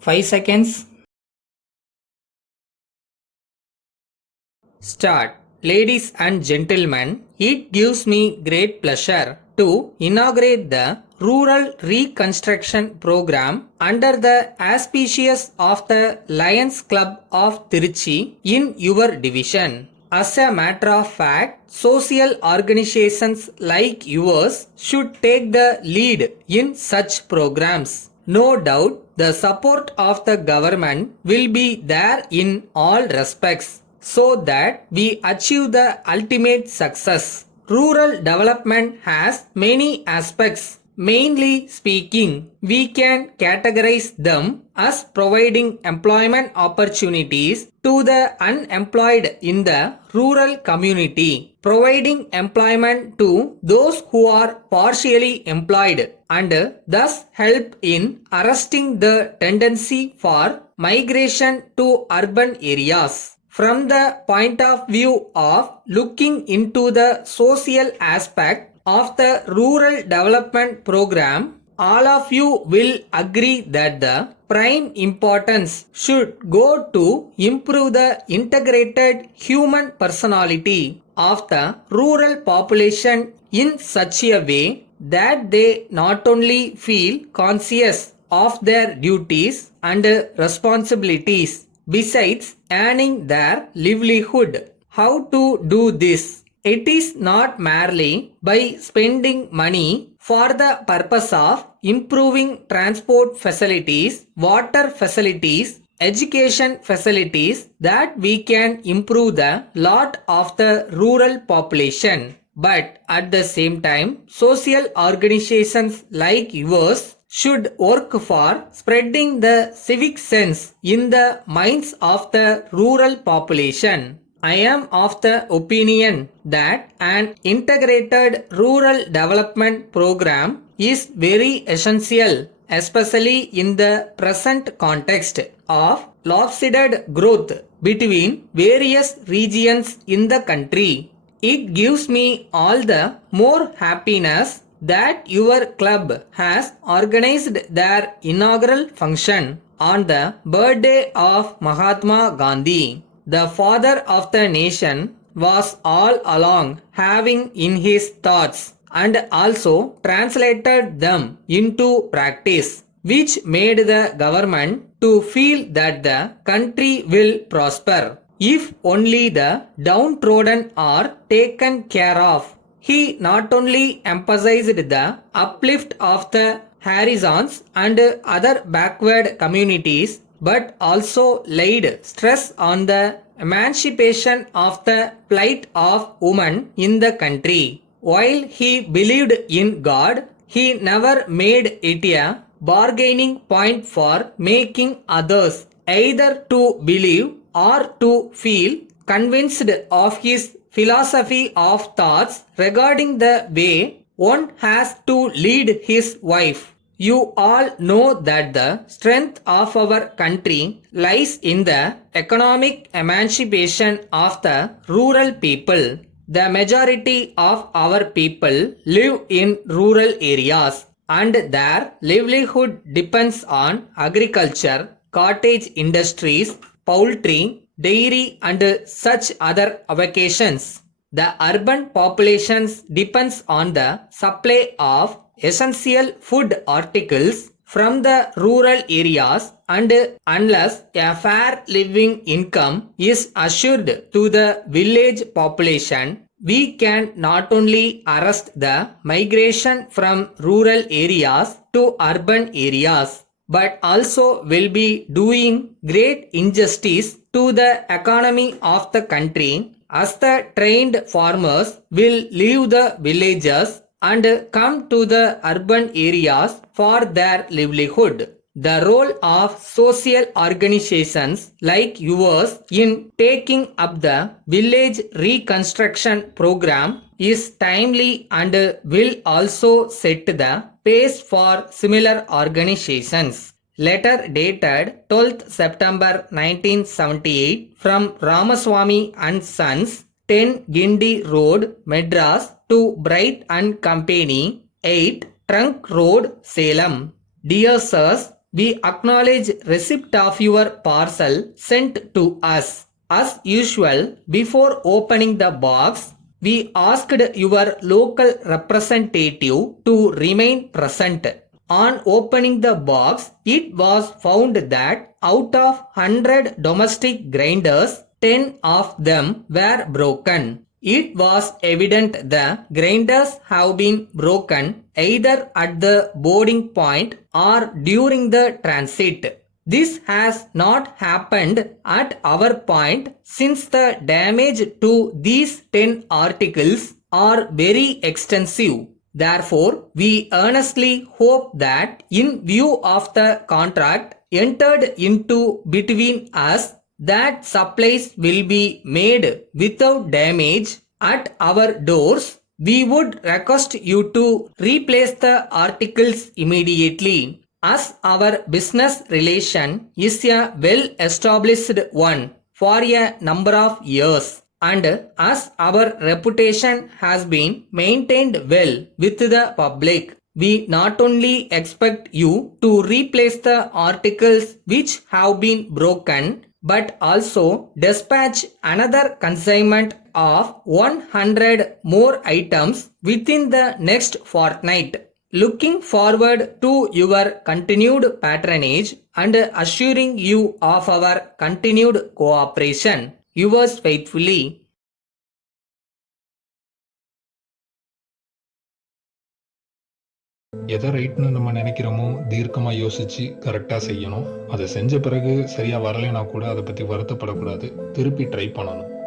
5 seconds. Start. Ladies and gentlemen, it gives me great pleasure to inaugurate the Rural Reconstruction Program under the auspices of the Lions Club of Trichy in your division. As a matter of fact, social organizations like yours should take the lead in such programs. No doubt, the support of the government will be there in all respects so that we achieve the ultimate success. Rural development has many aspects. Mainly speaking, we can categorize them as providing employment opportunities to the unemployed in the rural community, providing employment to those who are partially employed, and thus help in arresting the tendency for migration to urban areas. From the point of view of looking into the social aspect of the rural development program, all of you will agree that the prime importance should go to improve the integrated human personality of the rural population in such a way that they not only feel conscious of their duties and responsibilities besides earning their livelihood. How to do this? It is not merely by spending money for the purpose of improving transport facilities, water facilities, education facilities that we can improve the lot of the rural population. But at the same time, social organizations like yours should work for spreading the civic sense in the minds of the rural population. I am of the opinion that an integrated rural development program is very essential, especially in the present context of lopsided growth between various regions in the country. It gives me all the more happiness that your club has organized their inaugural function on the birthday of Mahatma Gandhi. The father of the nation was all along having in his thoughts and also translated them into practice, which made the government to feel that the country will prosper if only the downtrodden are taken care of. He not only emphasized the uplift of the Harrisons and other backward communities but also laid stress on the emancipation of the plight of women in the country. While he believed in God, he never made it a bargaining point for making others either to believe or to feel convinced of his philosophy of thoughts regarding the way one has to lead his wife. You all know that the strength of our country lies in the economic emancipation of the rural people. The majority of our people live in rural areas and their livelihood depends on agriculture, cottage industries, poultry, dairy and such other avocations. The urban populations depends on the supply of essential food articles from the rural areas, and unless a fair living income is assured to the village population, we can not only arrest the migration from rural areas to urban areas but also will be doing great injustice to the economy of the country, as the trained farmers will leave the villages and come to the urban areas for their livelihood. The role of social organizations like yours in taking up the village reconstruction program is timely and will also set the pace for similar organizations. Letter dated 12th September 1978 from Ramaswamy and Sons, 10 Gindi Road, Madras to Bright and Company, 8 Trunk Road, Salem. Dear Sirs, We acknowledge receipt of your parcel sent to us. As usual, before opening the box, we asked your local representative to remain present. On opening the box, it was found that out of 100 domestic grinders, 10 of them were broken. It was evident the grinders have been broken either at the boarding point or during the transit. This has not happened at our point since the damage to these 10 articles are very extensive. Therefore, we earnestly hope that in view of the contract entered into between us, that supplies will be made without damage at our doors. We would request you to replace the articles immediately, as our business relation is a well established one for a number of years, and as our reputation has been maintained well with the public. We not only expect you to replace the articles which have been broken, but also dispatch another consignment of 100 more items within the next fortnight. Looking forward to your continued patronage and assuring you of our continued cooperation. Yours faithfully. எதை ரைட்னு நம்ம நினைக்கிறோமோ தீர்க்கமாக யோசித்து கரெக்டாக செய்யணும். அதை செஞ்ச பிறகு சரியாக வரலைன்னா கூட அதை பற்றி வருத்தப்படக்கூடாது, திருப்பி ட்ரை பண்ணணும்.